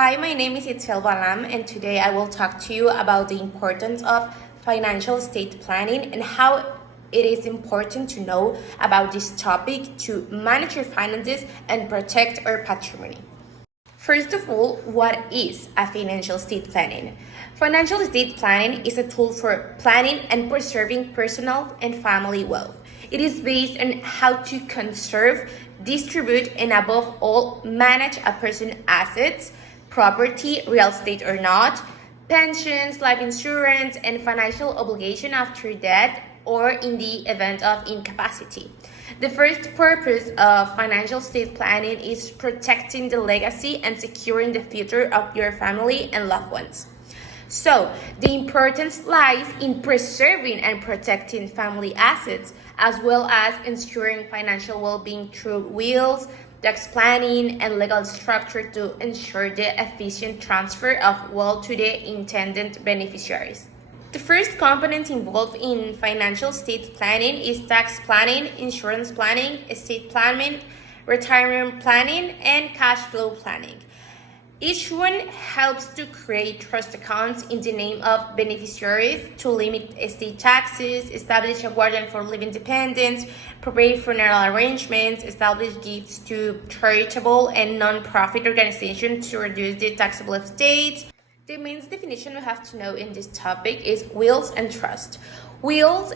Hi, my name is Itzel Balam, and today I will talk to you about the importance of financial estate planning and how it is important to know about this topic to manage your finances and protect our patrimony. First of all, what is a financial estate planning? Financial estate planning is a tool for planning and preserving personal and family wealth. It is based on how to conserve, distribute, and above all, manage a person's assets, property, real estate or not, pensions, life insurance, and financial obligation after death or in the event of incapacity. The first purpose of financial estate planning is protecting the legacy and securing the future of your family and loved ones. So, the importance lies in preserving and protecting family assets, as well as ensuring financial well-being through wills, tax planning, and legal structure to ensure the efficient transfer of wealth to the intended beneficiaries. The first component involved in financial estate planning is tax planning, insurance planning, estate planning, retirement planning, and cash flow planning. Each one helps to create trust accounts in the name of beneficiaries to limit estate taxes, establish a guardian for living dependents, prepare funeral arrangements, establish gifts to charitable and non-profit organizations to reduce the taxable estate. The main definition we have to know in this topic is wills and trust. A will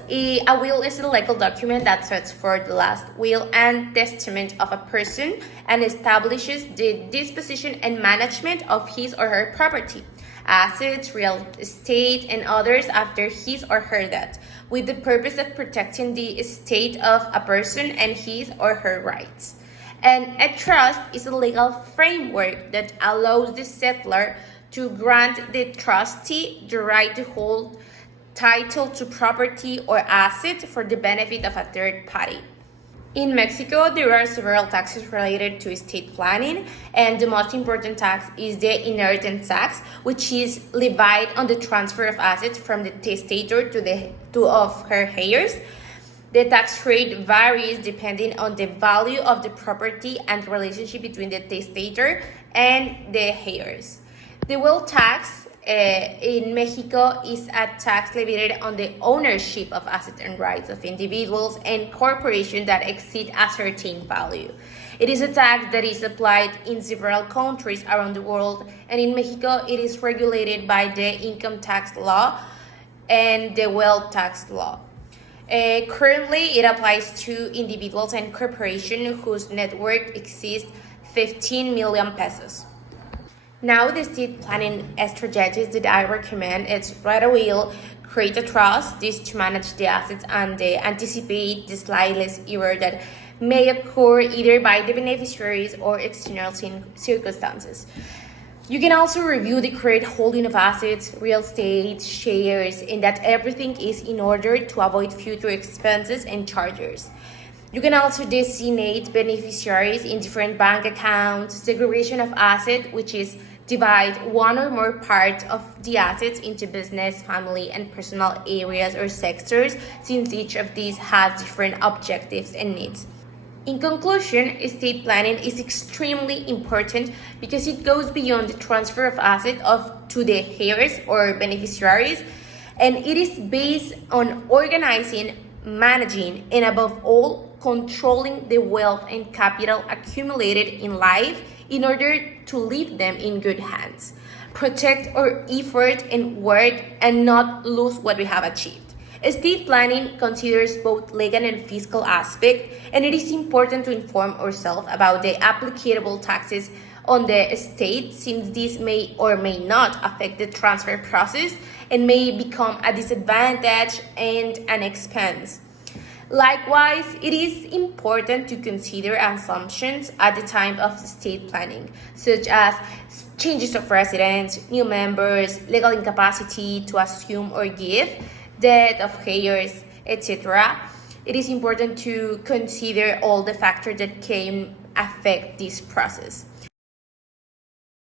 is a legal document that sets for the last will and testament of a person and establishes the disposition and management of his or her property, assets, real estate, and others after his or her death, with the purpose of protecting the estate of a person and his or her rights. And a trust is a legal framework that allows the settlor to grant the trustee the right to hold title to property or asset for the benefit of a third party. In Mexico, there are several taxes related to estate planning, and the most important tax is the inheritance tax, which is levied on the transfer of assets from the testator to of her heirs. The tax rate varies depending on the value of the property and the relationship between the testator and the heirs. The wealth tax in Mexico is a tax levied on the ownership of assets and rights of individuals and corporations that exceed a certain value. It is a tax that is applied in several countries around the world, and in Mexico it is regulated by the income tax law and the wealth tax law. Currently, it applies to individuals and corporations whose net worth exceeds 15 million pesos. Now, the estate planning strategies that I recommend is write a will, create a trust, this to manage the assets and anticipate the slightest error that may occur either by the beneficiaries or external circumstances. You can also review the correct holding of assets, real estate, shares, and that everything is in order to avoid future expenses and charges. You can also designate beneficiaries in different bank accounts, segregation of asset, which is divide one or more parts of the assets into business, family, and personal areas or sectors, since each of these has different objectives and needs. In conclusion, estate planning is extremely important because it goes beyond the transfer of assets to the heirs or beneficiaries, and it is based on organizing, managing, and above all, controlling the wealth and capital accumulated in life in order to leave them in good hands, protect our effort and work, and not lose what we have achieved. Estate planning considers both legal and fiscal aspects, and it is important to inform ourselves about the applicable taxes on the estate, since this may or may not affect the transfer process and may become a disadvantage and an expense. Likewise, it is important to consider assumptions at the time of estate planning, such as changes of residence, new members, legal incapacity to assume or give, death of heirs, etc. It is important to consider all the factors that can affect this process.